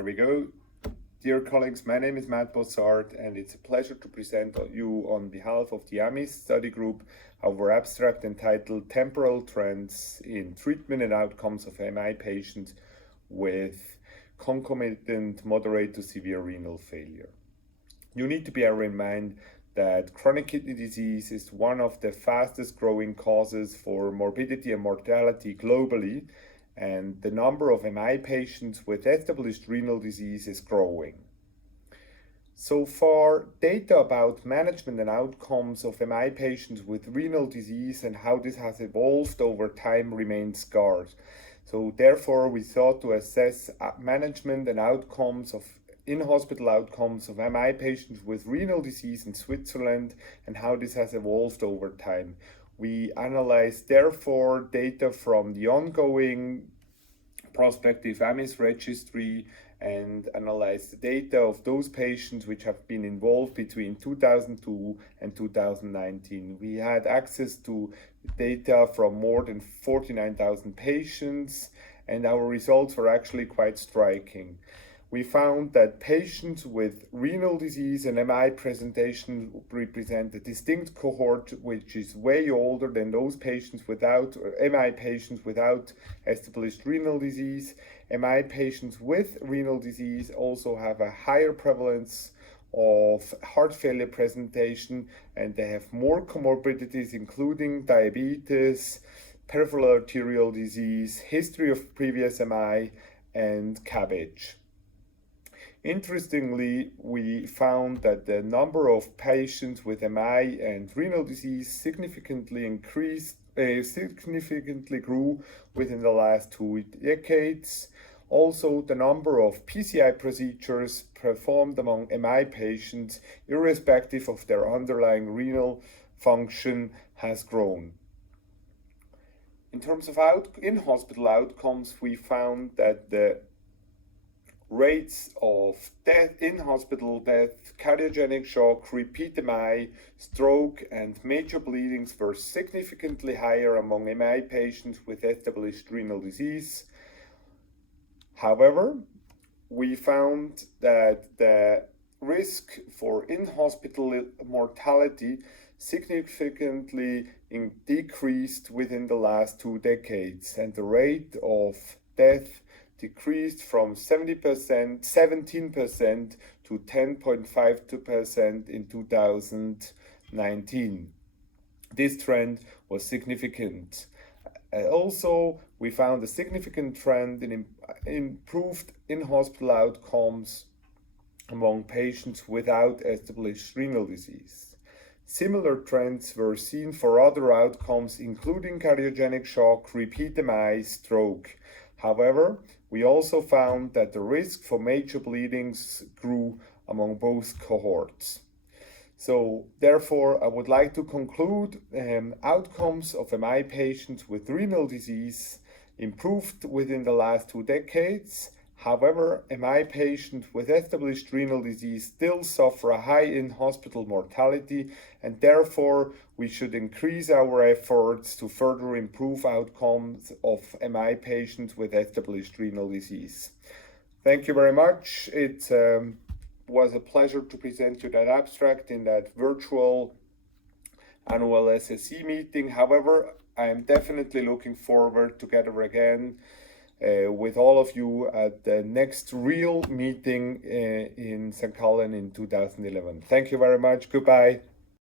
Here we go. Dear colleagues, my name is Matt Bossard, and it's a pleasure to present you on behalf of the AMIS study group our abstract entitled Temporal Trends in Treatment and Outcomes of MI Patients with Concomitant Moderate to Severe Renal Failure. You need to bear in mind that chronic kidney disease is one of the fastest growing causes for morbidity and mortality globally, and the number of MI patients with established renal disease is growing. So far, data about management and outcomes of MI patients with renal disease and how this has evolved over time remains scarce. So therefore, we thought to assess management and outcomes of in-hospital outcomes of MI patients with renal disease in Switzerland and how this has evolved over time. We analyzed, therefore, data from the ongoing prospective AMIS registry and analyzed the data of those patients which have been involved between 2002 and 2019. We had access to data from more than 49,000 patients, and our results were actually quite striking. We found that patients with renal disease and MI presentation represent a distinct cohort which is way older than those patients without, MI patients without established renal disease. MI patients with renal disease also have a higher prevalence of heart failure presentation, and they have more comorbidities including diabetes, peripheral arterial disease, history of previous MI, and CABG. Interestingly, we found that the number of patients with MI and renal disease significantly grew within the last 2 decades. Also, the number of PCI procedures performed among MI patients, irrespective of their underlying renal function, has grown. In terms of in-hospital outcomes, we found that the rates of death, in-hospital death, cardiogenic shock, repeat MI, stroke, and major bleedings were significantly higher among MI patients with established renal disease. However, we found that the risk for in-hospital mortality significantly decreased within the last 2 decades, and the rate of death decreased from 17% to 10.52% in 2019. This trend was significant. Also, we found a significant trend in improved in-hospital outcomes among patients without established renal disease. Similar trends were seen for other outcomes, including cardiogenic shock, repeat MI, stroke. However, we also found that the risk for major bleedings grew among both cohorts. So therefore, I would like to conclude outcomes of MI patients with renal disease improved within the last 2 decades. However, MI patients with established renal disease still suffer a high in-hospital mortality, and therefore we should increase our efforts to further improve outcomes of MI patients with established renal disease. Thank you very much. It was a pleasure to present you that abstract in that virtual annual SSE meeting. However, I am definitely looking forward together again with all of you at the next real meeting in St. Gallen in 2011. Thank you very much. Goodbye.